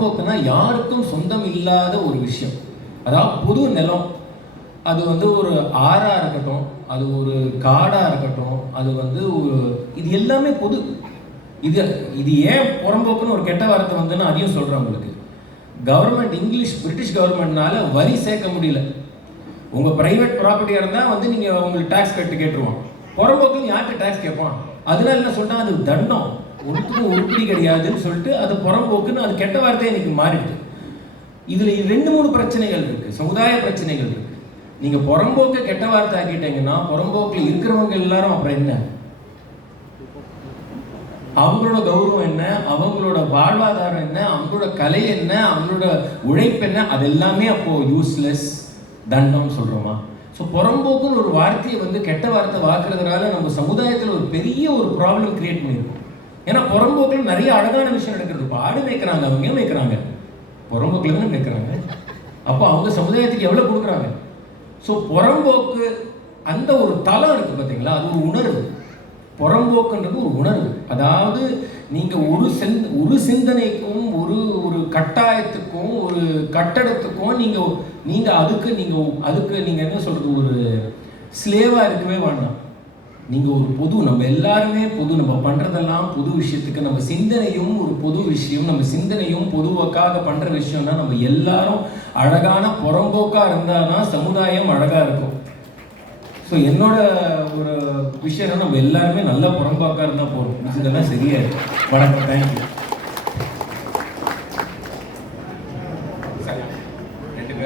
புறம்போக்குனா யாருக்கும் சொந்தம் இல்லாத ஒரு விஷயம். அதாவது புது நிலம். அது வந்து ஒரு ஆறாக இருக்கட்டும் அது ஒரு காடாக இருக்கட்டும் அது வந்து ஒரு இது எல்லாமே பொது. இது இது ஏன் புறம்போக்குன்னு ஒரு கெட்ட வார்த்தை வந்துன்னு அதையும் சொல்கிறேன் உங்களுக்கு. கவர்மெண்ட் இங்கிலீஷ் பிரிட்டிஷ் கவர்மெண்ட்னால வரி சேர்க்க முடியல. உங்கள் ப்ரைவேட் ப்ராப்பர்ட்டியாக இருந்தால் வந்து நீங்கள் உங்களுக்கு டேக்ஸ் கட்டு கேட்டுருவோம் புறம்போக்குன்னு யார்கிட்ட டேக்ஸ் கேட்பான்? அதனால என்ன சொல்லிட்டா அது தண்டம். ஒன்றுக்கும் உருப்படி கிடையாதுன்னு சொல்லிட்டு அது புறம்போக்குன்னு அது கெட்ட வார்த்தையை இன்னைக்கு மாறிடுது. இதுல ரெண்டு மூணு பிரச்சனைகள் இருக்கு. சமுதாய பிரச்சனைகள் இருக்கு. நீங்க புறம்போக்கை கெட்ட வார்த்தை ஆக்கிட்டீங்கன்னா புறம்போக்கில் இருக்கிறவங்க எல்லாரும் அப்புறம் என்ன? அவங்களோட கௌரவம் என்ன? அவங்களோட வாழ்வாதாரம் என்ன? அவங்களோட கலை என்ன? அவங்களோட உழைப்பு என்ன? அது எல்லாமே அப்போ யூஸ்லெஸ் தண்டம் சொல்றோமா? ஸோ புறம்போக்குன்னு ஒரு வார்த்தையை வந்து கெட்ட வார்த்தை வாக்குறதுனால நம்ம சமுதாயத்தில் ஒரு பெரிய ஒரு ப்ராப்ளம் கிரியேட் பண்ணியிருக்கோம். ஏன்னா புறம்போக்கில் நிறைய அழகான விஷயம் நடக்கிறது. இப்போ ஆடு மேய்க்கிறாங்க அவங்க ஏன் மேய்க்கிறாங்க? புறம்போக்கில் தானே மேய்க்கிறாங்க. அப்போ அவங்க சமுதாயத்துக்கு எவ்வளோ கொடுக்குறாங்க? ஸோ புறம்போக்கு அந்த ஒரு தளம் இருக்குது பார்த்தீங்களா அது ஒரு உணர்வு. புறம்போக்குன்றது ஒரு உணர்வு. அதாவது நீங்கள் ஒரு சிந் ஒரு சிந்தனைக்கும் ஒரு ஒரு கட்டாயத்துக்கும் ஒரு கட்டடத்துக்கும் நீங்கள் நீங்கள் அதுக்கு நீங்கள் அதுக்கு நீங்கள் என்ன சொல்கிறது ஒரு ஸ்லேவாக இருக்கவே வேண்டாம். நீங்கள் ஒரு பொது நம்ம எல்லாருமே பொது நம்ம பண்ணுறதெல்லாம் பொது விஷயத்துக்கு நம்ம சிந்தனையும் ஒரு பொது விஷயம் நம்ம சிந்தனையும் பொதுவாக்காக பண்ணுற விஷயம்னா நம்ம எல்லாரும் அழகான புறம்போக்காக இருந்தால் தான் சமுதாயம் அழகாக இருக்கும். ஸோ என்னோட ஒரு விஷயம் நம்ம எல்லாருமே நல்லா புறம்போக்காக இருந்தால் போகிறோம் இதெல்லாம் சரியா இருக்கு. வணக்கம் தேங்க்யூ